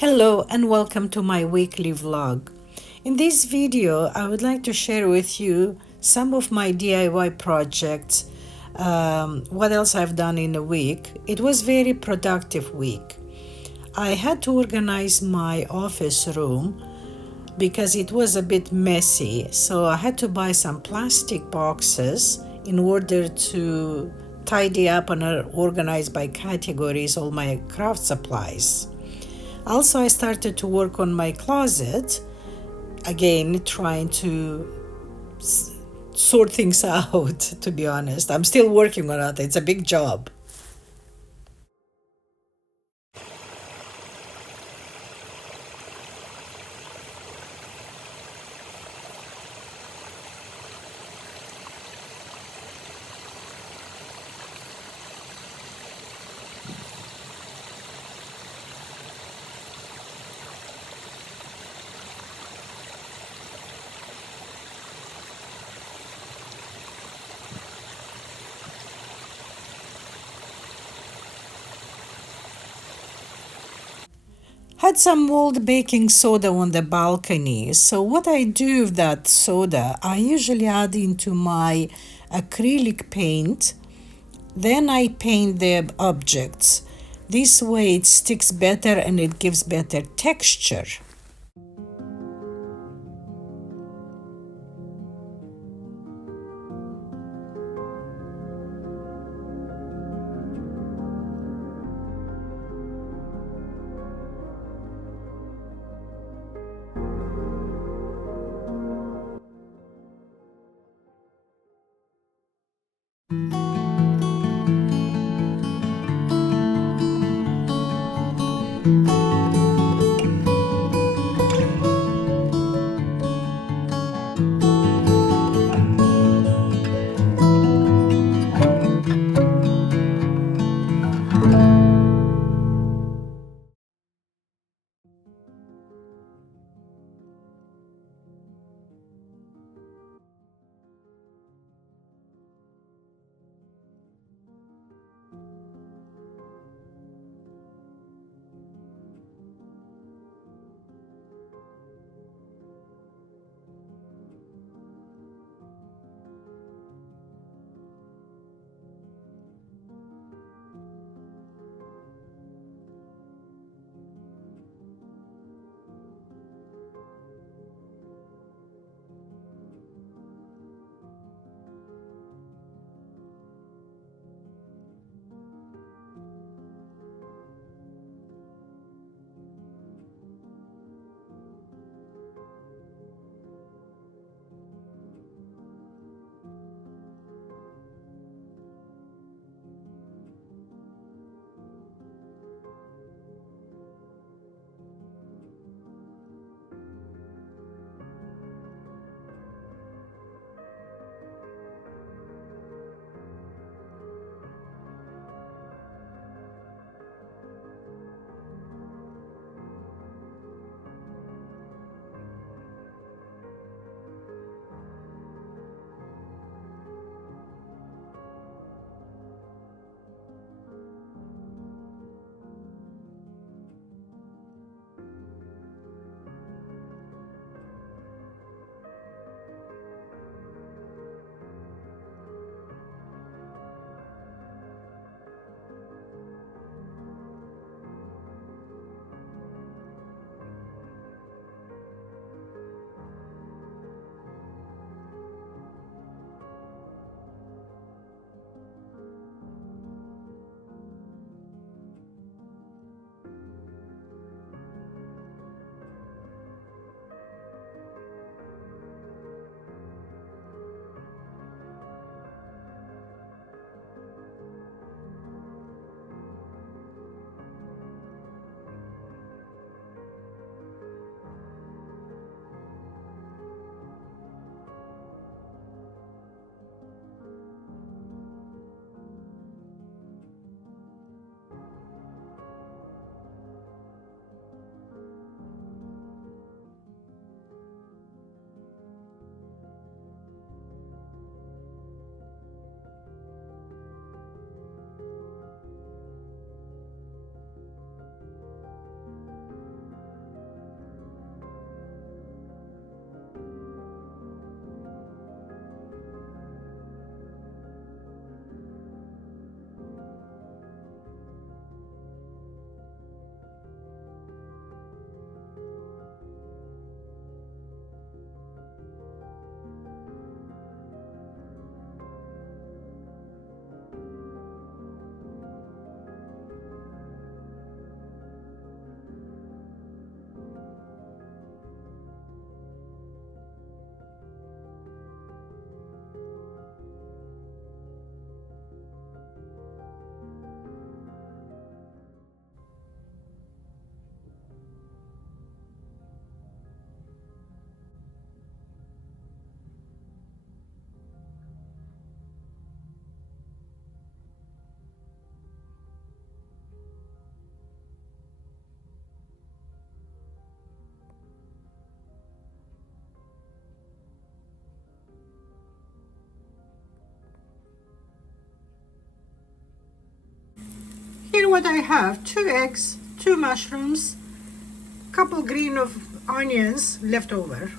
Hello and welcome to my weekly vlog. In this video, I would like to share with you some of my DIY projects, what else I've done in a week. It was very productive week. I had to organize my office room because it was a bit messy, so I had to buy some plastic boxes in order to tidy up and organize by categories all my craft supplies. Also, I started to work on my closet, again, trying to sort things out, to be honest. I'm still working on it, it's a big job. Had some old baking soda on the balcony. So what I do with that soda, I usually add into my acrylic paint. Then I paint the objects. This way it sticks better and it gives better texture. what I have: 2 eggs, 2 mushrooms, couple green of onions left over,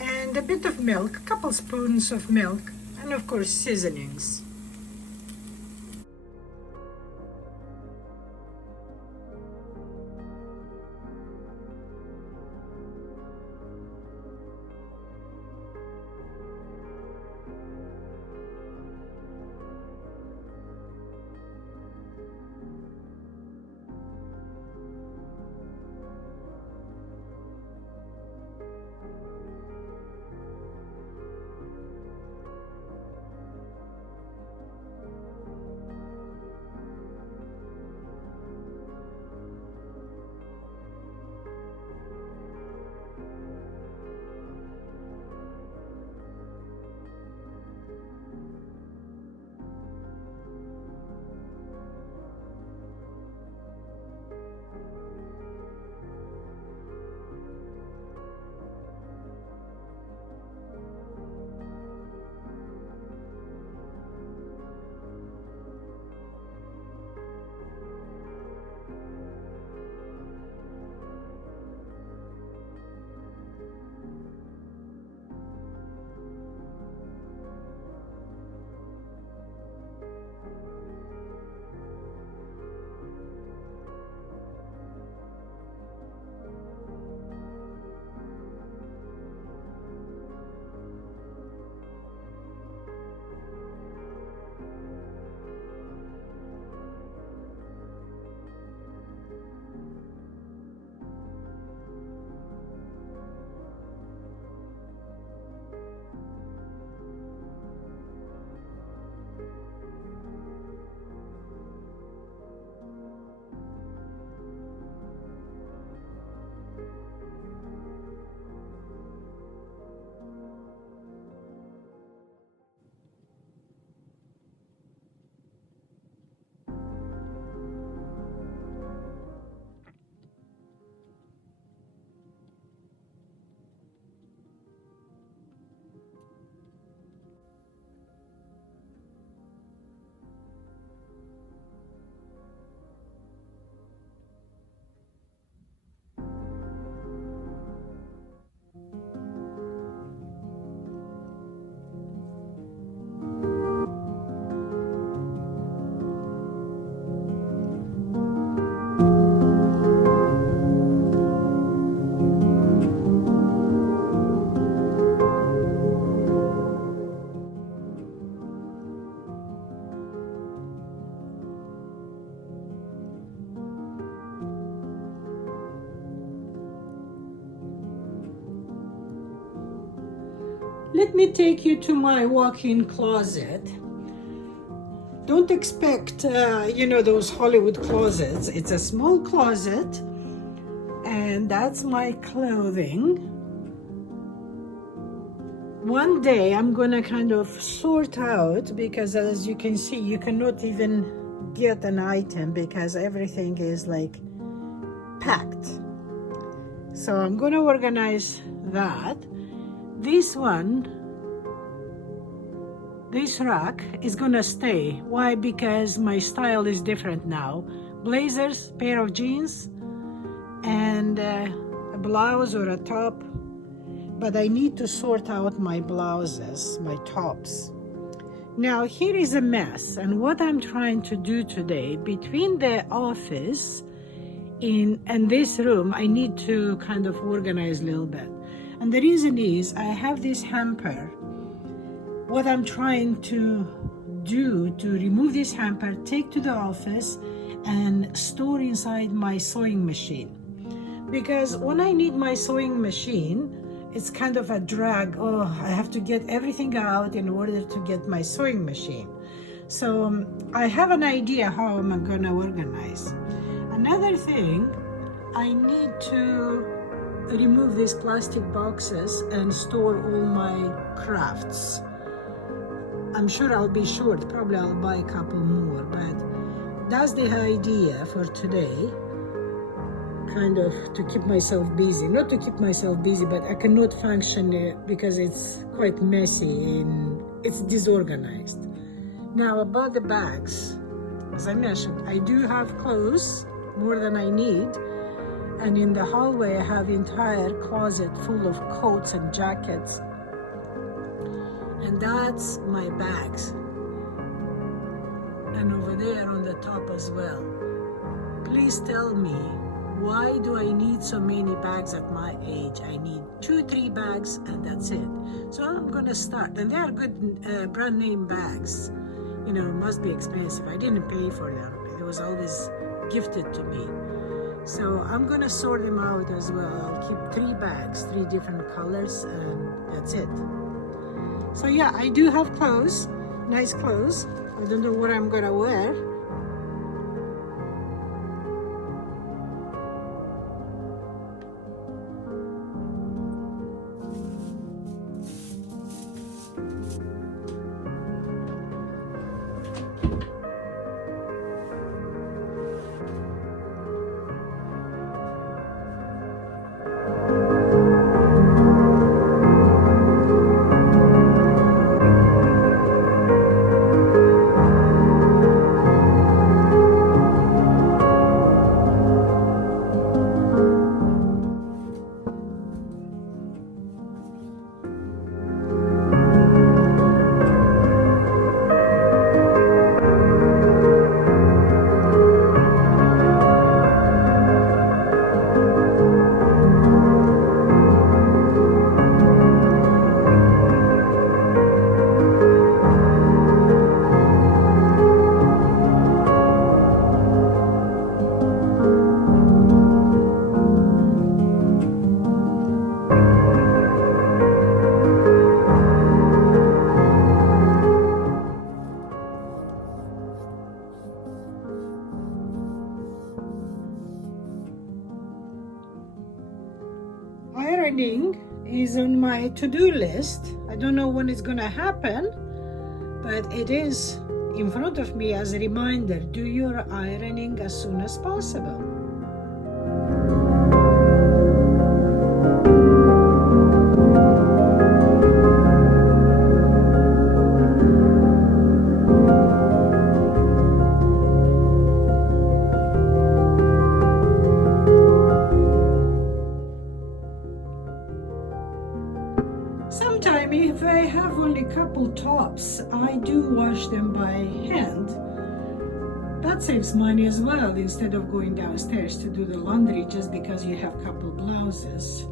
and a bit of milk, couple spoons of milk, and of course seasonings. Let me take you to my walk-in closet. Don't expect, those Hollywood closets. It's a small closet, and that's my clothing. One day I'm gonna kind of sort out, because as you can see, you cannot even get an item because everything is like packed. So I'm gonna organize that. This rack is gonna stay. Why? Because my style is different now. Blazers, pair of jeans, and a blouse or a top. But I need to sort out my blouses, my tops. Now here is a mess, and what I'm trying to do today, between the office and this room, I need to kind of organize a little bit. And the reason is I have this hamper. What I'm trying to do to remove this hamper, take to the office and store inside my sewing machine. Because when I need my sewing machine, it's kind of a drag. Oh, I have to get everything out in order to get my sewing machine. So I have an idea how I'm gonna organize. Another thing, I need to remove these plastic boxes and store all my crafts. I'm sure I'll be short, probably I'll buy a couple more, but that's the idea for today, kind of to keep myself busy. Not to keep myself busy, but I cannot function because it's quite messy and it's disorganized. Now about the bags, as I mentioned, I do have clothes, more than I need. And in the hallway, I have entire closet full of coats and jackets. And that's my bags. And over there on the top as well. Please tell me, why do I need so many bags at my age? I need 2-3 bags and that's it. So I'm gonna start. And they are good brand name bags. You know, must be expensive. I didn't pay for them. It was always gifted to me. So I'm gonna sort them out as well. I'll keep 3 bags, 3 different colors, and that's it. So yeah, I do have clothes, nice clothes. I don't know what I'm gonna wear. Ironing is on my to-do list. I don't know when it's gonna happen, but it is in front of me as a reminder. Do your ironing as soon as possible. Sometimes if I have only a couple tops, I do wash them by hand. That saves money as well, instead of going downstairs to do the laundry just because you have a couple blouses.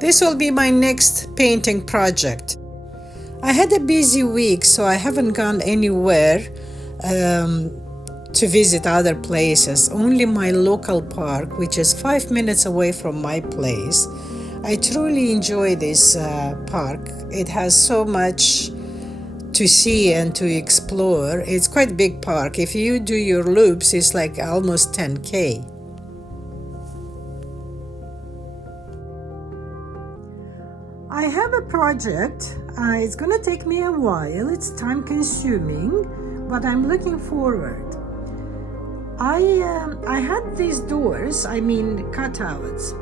This will be my next painting project. I had a busy week, so I haven't gone anywhere to visit other places. Only my local park, which is 5 minutes away from my place. I truly enjoy this park. It has so much to see and to explore. It's quite a big park. If you do your loops, it's like almost 10K. I have a project. It's going to take me a while. It's time consuming, but I'm looking forward. I had these doors, cutouts.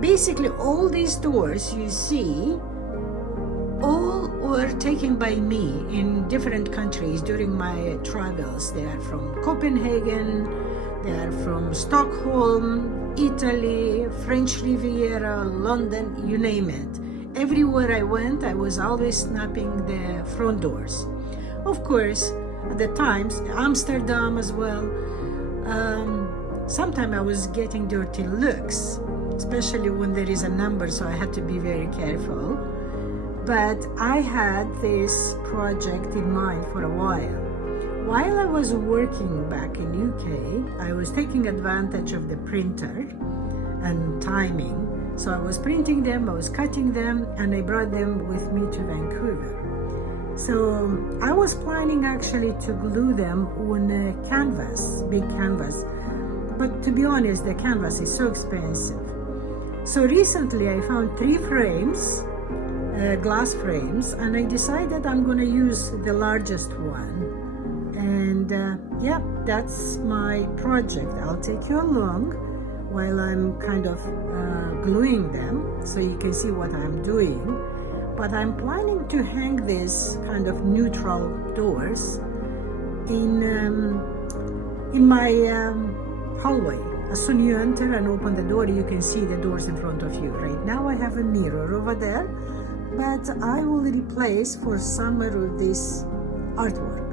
Basically, all these doors you see, all were taken by me in different countries during my travels. They are from Copenhagen, they are from Stockholm, Italy, French Riviera, London, you name it. Everywhere I went, I was always snapping the front doors. Of course, at the times, Amsterdam as well, sometimes I was getting dirty looks, especially when there is a number, so I had to be very careful. But I had this project in mind for a while. While I was working back in UK, I was taking advantage of the printer and timing. So I was printing them, I was cutting them, and I brought them with me to Vancouver. So I was planning actually to glue them on a canvas, big canvas. But to be honest, the canvas is so expensive. So recently I found 3 frames, glass frames, and I decided I'm going to use the largest one. And yeah, that's my project. I'll take you along while I'm kind of gluing them so you can see what I'm doing. But I'm planning to hang these kind of neutral doors in my hallway. As soon as you enter and open the door, you can see the doors in front of you. Right now I have a mirror over there, but I will replace for summer with this artwork.